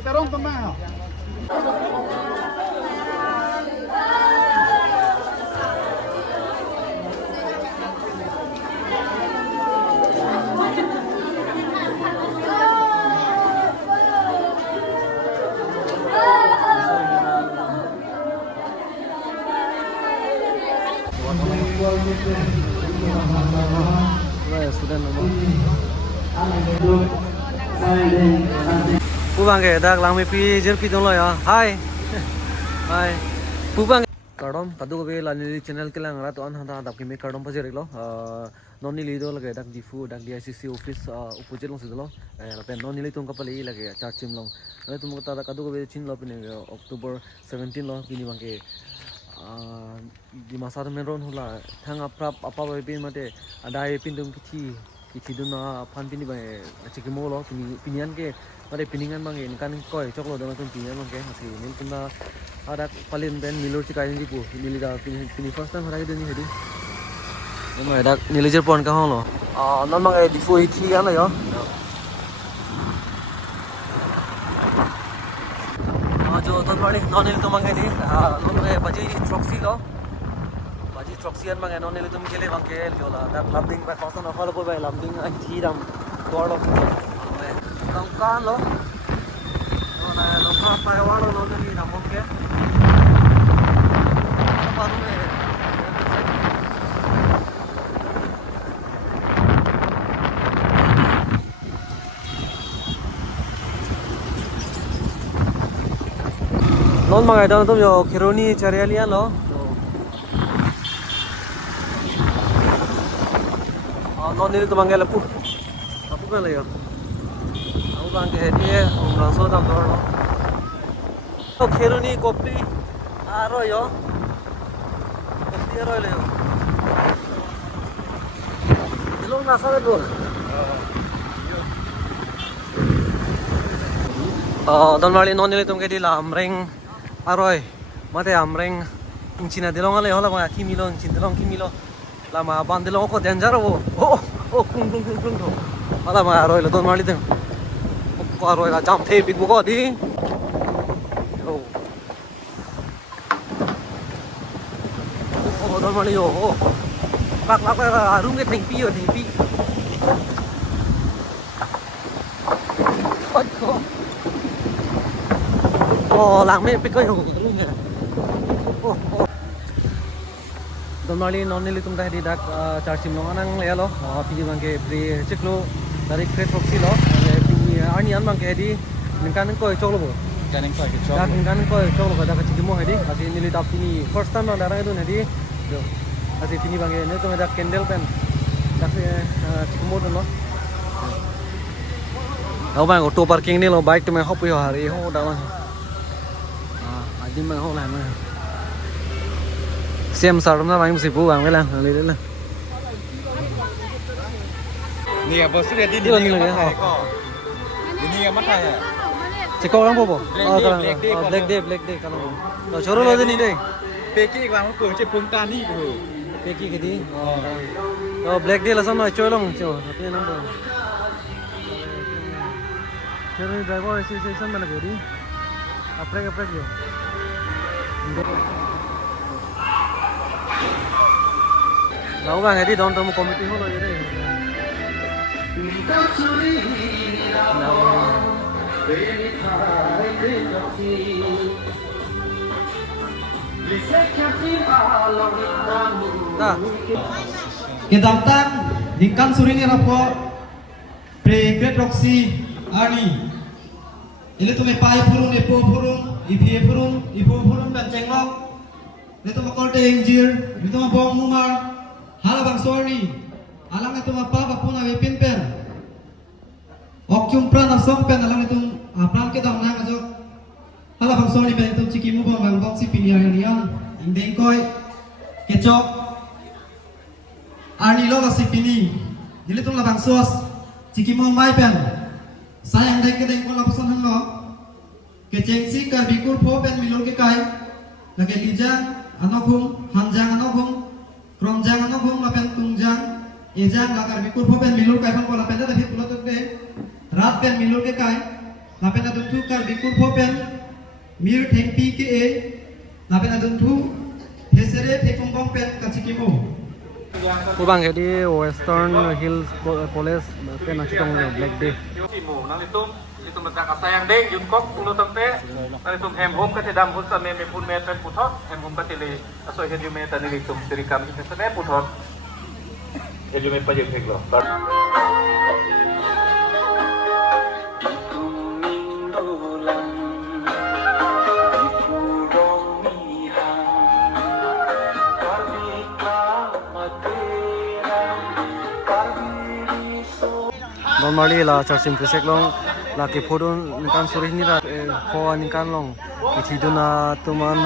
Terong tengah. Pubang ke dak lang pi jer pi dong lo ya. Hai. Hai. Pubang kadom tadu be lani channel ke lang ra to an handa dak me kadom pa jer lo. Noni li do lage dak difu dak DICC office opposite long sidlo. Pen noni li tung ka pali lage charchim long. Tum ta kadu be chin lo pin October 17 lo pini bang ke di masa main ron hula thang aprap apa ba pin mate adai pin dum kithi duna phan pini ba chikimo lo pinian ke mate piningan bang in kan koi choklo dona tum pinian bang ke hasi nil tunda ada palin ben milur chikai ni pu mili da pini first time harai deni hedi no ada nilejer pon ka holo non bang di fu thi an lo yo जो तो बड़ी non L तुम मंगे the non रे बजी ट्रॉक्सी लो बजी ट्रॉक्सी अन मंगे नॉन एल तुम खेले मंगे जो ला दैट लंबिंग बाय पर्सन ऑफ ऑल को बाय लंबिंग आई थी दम गॉड ऑफ कम कान लो ना लो का पाय वालो लो नी दम के बारू में non mangai dong tum yo kironi charialian lo non ini tu mangai lepu apa kan le yo aku bang ke dia langsung dam dor lo to kironi kopi aro yo kopi aro le yo ilong nasa le do don mali non ini tum ke di lamring aroy mate amreng inchina dilong ale hola ma kimilo inchin dilong kimilo lama bandilong ko danger wo kung hala ma aroy lo don mali den ko aroy la jam the big ko di don mali yo bak lak arum ke thing pi yo thing pi lang me pick yo Donali nonili tum di dak charchim lo anang le lo pini bang ke pri chiklo dari kret proxy lo pini ani an bang ke di ningkan ko choklo bo Jangan kau kecil. dak ningkan ko choklo ko dak chikimo hedi asi nili dak pini first time lo larang itu hedi yo asi pini bang ke ne to dak candle pen dak chikimo do lo Đâu bang auto parking ni lo bike tu mai hop yo hari ho dak lo Jadi mah hol lah, xem sao đó bang si pu bang cái là lấy đấy là. Nih bos sudah di sini kan thay ko. Ini yang mana ya? Cek orang bobo. Black day kalau. Lo choro lo ni deh. Peki bang mau pun cek punta ni tu. Peki ke di. Lo black day lah sama coy long coy. Tapi nombor. Jadi driver association mana ke di? Aprek yo. Lalu bang, jadi don tamu komite holo ini. Nah, kita datang hingkan suri ni rapo pre-grade Roxy Arni. Ini tu mepai purun, epo purun, ibu purun dan cenglok. Ini tu makol danger, ini tu mabong umar. Hala bang sorry, alang itu apa pun awe pinpen. Okyum pran asong pen alang itu pran kita menang aja. Hala bang sorry pen itu cikimu bang bang si pinian yang indeng koi kecok. Arni lo si pini, jadi tu labang sos cikimu mai pen. Sayang dek kedeng ko lapasan hanglo. Kecengsi karbikur po pen milor ke kai. Lagi lijang anokum, hanjang anokum, kromjang anokum lapen tungjang, ejang lagar bikur po pen milor kai pang ko lapen dah tapi pulau tu deh. lapen milur ke kai lapen adun thu kar bikur phopen mir thengpi ke e lapen adun thu thesere thekongkong pen kachikimo Pubang di Western Hills College pen achitong Black Day itu mentak sayang deng jungkok pulau tempe nanti tum hem home ke sedam pun sampai mepun meter putot hem home ke tele asal hem jume tani litum dari kami kita sedang putot hem jume pajak heglo normally la charging presek long la ke phodon nikan suri ni ra ho nikan long ki thiduna tuman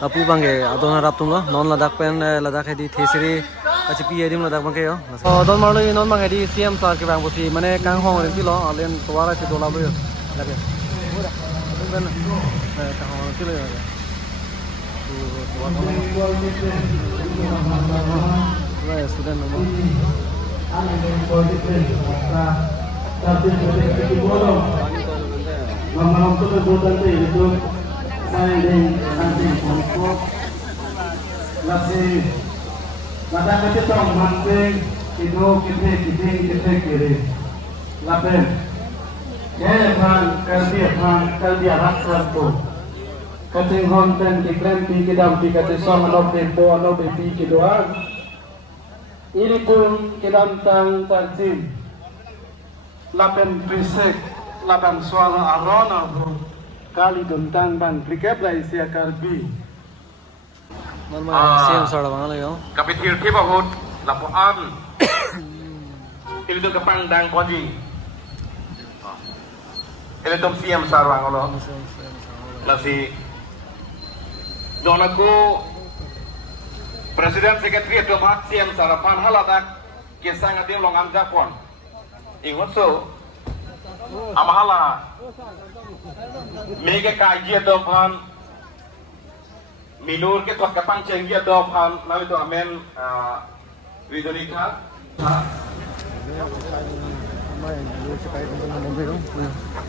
la pu bange adona rap tum lo non ladak pen ladak hedi thesiri achi pi edim ladak bange yo don marlo non bange di cm sar ke bang busi mane kang hong ren ti lo alen tuara ti dola bo yo lage ora ben kang hong ti lo yo tu student no tapi seperti bodoh, memang betul betul itu saya nanti untuk masih kata kita masih itu kita kiri, lapar, kan kalbi rakyat tu, kating honten kikran pi kedam pi kating song anok tempo anok pi kedoan, ini pun kedam tang tarjim. Lapen prisek, lapan suara arona kali tentang ban brigade lah isi karbi. normal cm sar bang lo yo kapitir ti bahut lapoan itu kepang dang konji itu tum siam sarwang lo nasi donaku presiden sekretari tum hak siam sarapan haladak kisah ngadim long am japon ingat so amahala mega kaji dopan minur ke tuas kapang cenggi dopan lalu itu amen Ridolika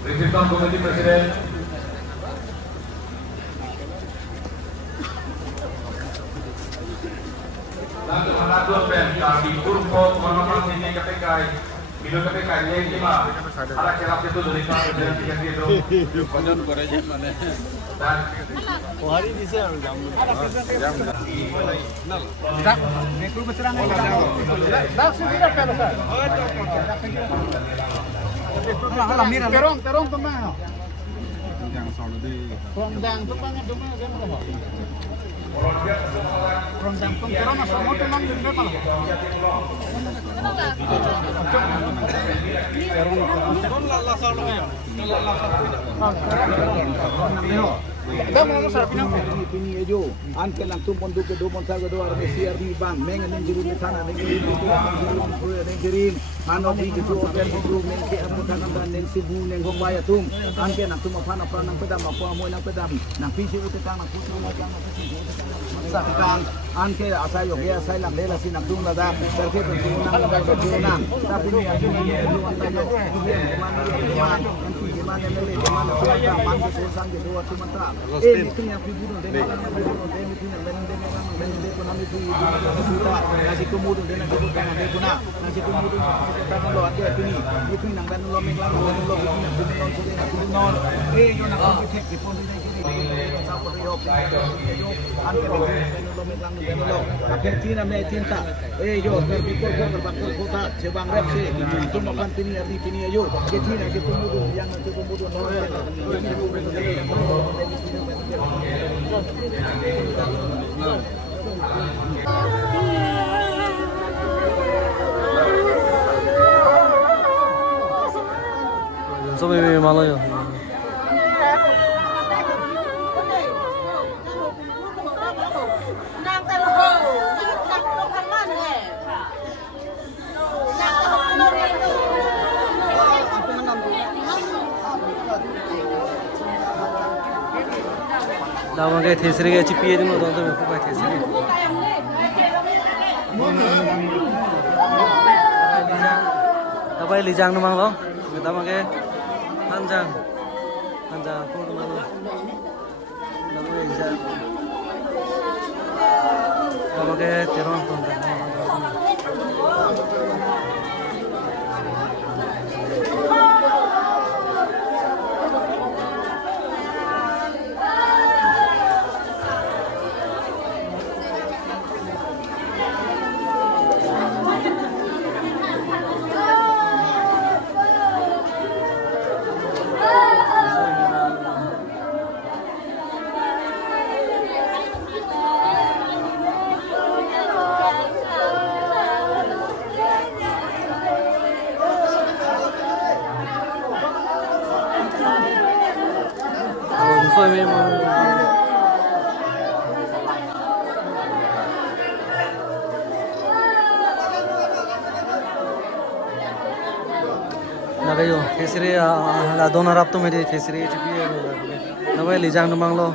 Presiden Komisi Presiden Lalu mengatur di kurvo menolak ini ketika video ketika ini lima ada kelas itu dari presiden tiga itu pandang korejat mana dan hari di sana jam nol tidak itu betul dah sudah kalau sah halam ni terong pemang yang soal di kondang pemang doma Rondang pengkira masa mau tenang di berapa lah? Dah mau masa ini aja. Anke langsung pondok ke dua monsa ke dua Malaysia di bang. Mengenai jirin sana, mengenai jirin. Ano di ketua open group mengenai apa tangan dan neng sibu neng gongwaya tum. Anke langsung apa nak pernah pedam apa mau nang pedam. Nang visi utang nak putu macam Sakitan, anke asal yogi asal lam lela sinap dung lada, terkait perjuangan, tapi ni ada perjuangan tayo, gimana mele, gimana suara, mandi susah di dua tu mantra. Itu yang figur dengan itu yang dengan ekonomi itu kita nasi kemudian dengan kebutuhan ada guna, nasi kemudian kita kalau ada itu yang dan lo menglang lo itu yang non sudah non, yo nak kita kepon ini sampai yo anke Argentina me tinta yo berpikir berbakul kota sebang repsi cuma pantini hari kini ayo Argentina kita mudu yang nanti mudu so me malo yo Dalam kayak thesri kayak cipi itu mau tonton aku kayak thesri. Apa yang lijang nomang lo? Kita pakai 한장 포르마노 너무 이제 거기에 데려온 건데 soy na kayo kesri la don harap to meri kesri chuki na bai lijang namang lo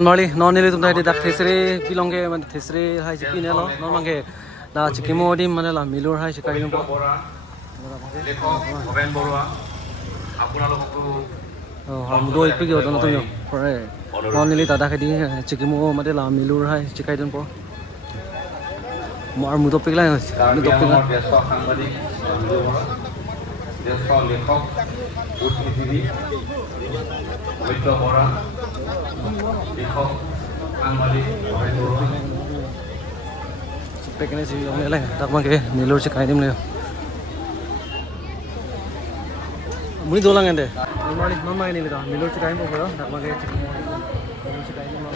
Mali non ini tuh tadi dak thesre pilongge man thesre hai chiki ne lo non mangge da chiki modi mane la milur hai chikari no Oben Borua, আপোনালোককো ham doi pigi odan to yo kore non ini tada khadi chiki mo mate la milur hai chikai don po mar mu to pigla ni to pigla ব্যস্ত সাংবাদিক জ্যেষ্ঠ লেখক বুদ্ধিজীৱী অমিত বৰা লেখক সাংবাদিক অভয় Baruah pekne si yo le tak mangge milur chikai dim le muni dolang ende normally non mai ni le da milur chikai mo bro tak mangge chiki mo milur chikai dim lo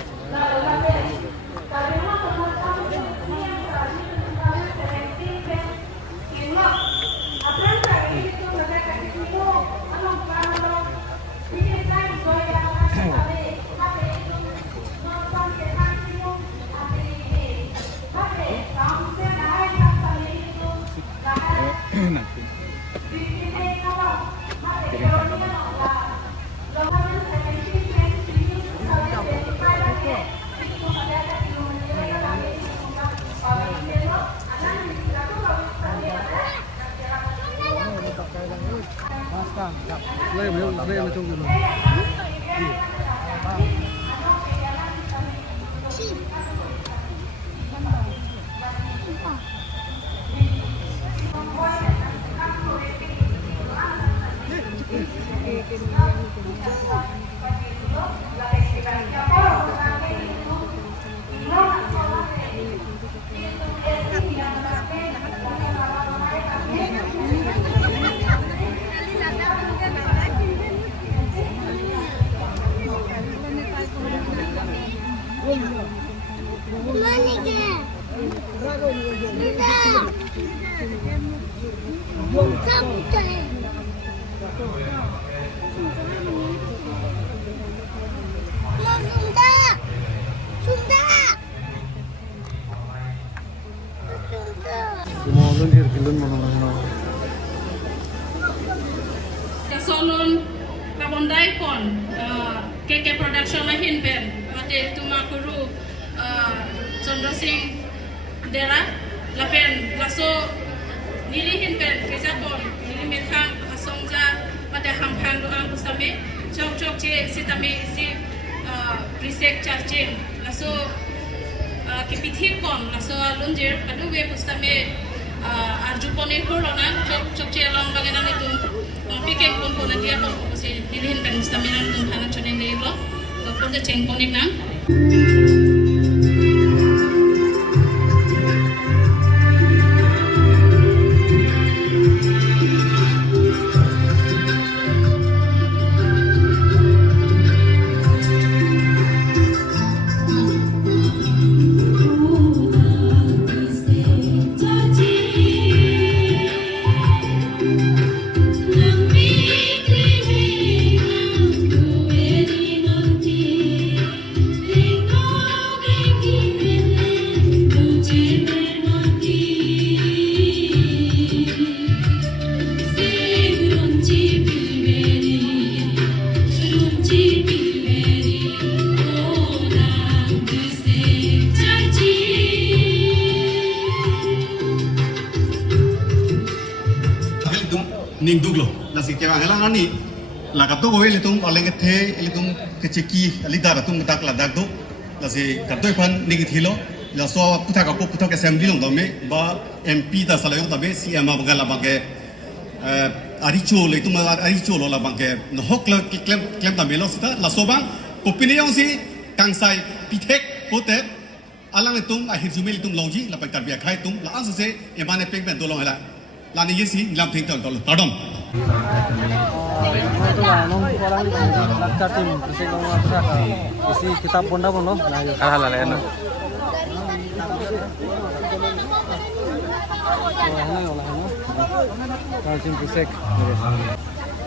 Sonon kabondai kon KK production lahin ben mate tumakuru Chandra Singh Dera lapen laso nilihin pen kezapon nilimetang asongja pada hamphang doang kusame chok che sitame si risek charging laso kipithir kon laso lunjer adu we kusame arjupone horona chok che long bangenan itu pikeng pon dia pon si nilihin pen kusame nan dun hanan choneng dei lo pon de cheng ponik nang ning duglo la si ke hela ani la ka to go le tum oleng the le tum ke cheki ali da tum tak la dak do la si ka to phan ning thilo la so puta ka ko puta ke assembly long do me ba mp da sala yo da be si ama ba la ba ke ari cho le tum ari cho lo la ba ke no hok la klem da me lo sta la so bang opinion si kang sai pitek pote alang tum a hirjumel tum longji la pa tar bia khai tum la as se emane pek ben do long hela là này gì làm thỉnh thoảng còn pardon itu lah nong orang lakar tim bisa ngomong apa isi kitab ponda pono nah hal hal enak kalau tim pusek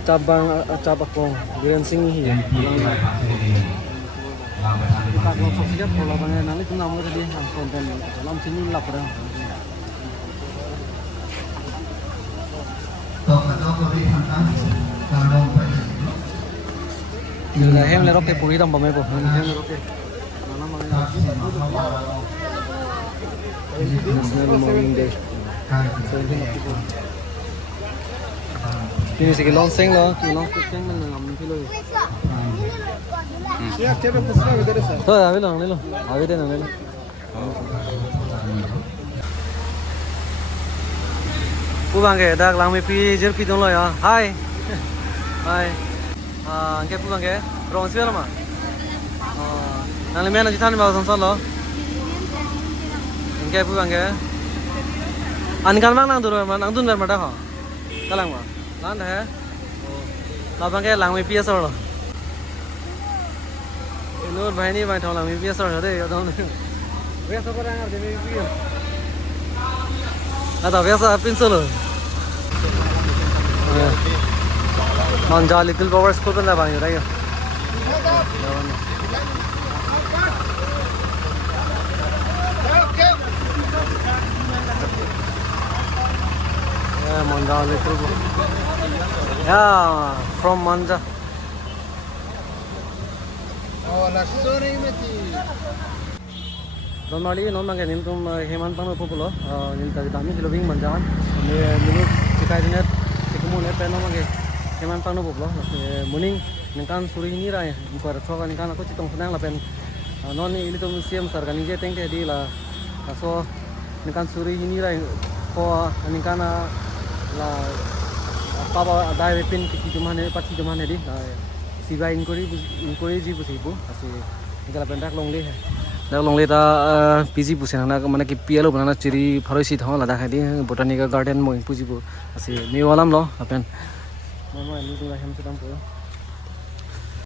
cabang cabakong Biren Singhi kita kalau siap kalau banyak nanti itu namun tadi konten dalam sini lapar Là em lấy rocket bùi đồng bầm em của em lấy rocket nó mang morning day ini sih long seng lo long seng mình ngắm cái lối thôi à biết rồi lấy luôn à biết đây là lấy luôn Phu bang ke dak lang me pi jer pi dong lo ya hai hai ke phu bang ke rong sel ma nang le me na jitan ba song so lo ke phu bang ke an kan bang nang dur ma nang dun ma da ha kalang ma lan he la bang ke lang me pi so lo no bhai ni bhai thong lang me pi so lo de dong ve so ko rang ar de me pi ada biasa pinsel lo manja little power school pun dah banyak lagi manja little ya from manja Oh, la sorry meti. Normally non mang nim tum heman pang populo nim ta dami loving manjaman minu cikai dinet sikumu ne peno mang heman pang populo morning ningkan suri ni rai impar thoga ningkan aku citong senang la pen non ni ili tum siam sar kan je teng te di la so ningkan suri ni rai ko ningkan la papa dai pin ki jumane pati jumane di sibai inkori ji busibu asi ningala pendak longle dak long leta piji pusen na mane ki pialo banana chiri pharoisi thong la dakhai di botanical garden mo puji bu asi ni walam lo apen mo ni tu la hem sedam pu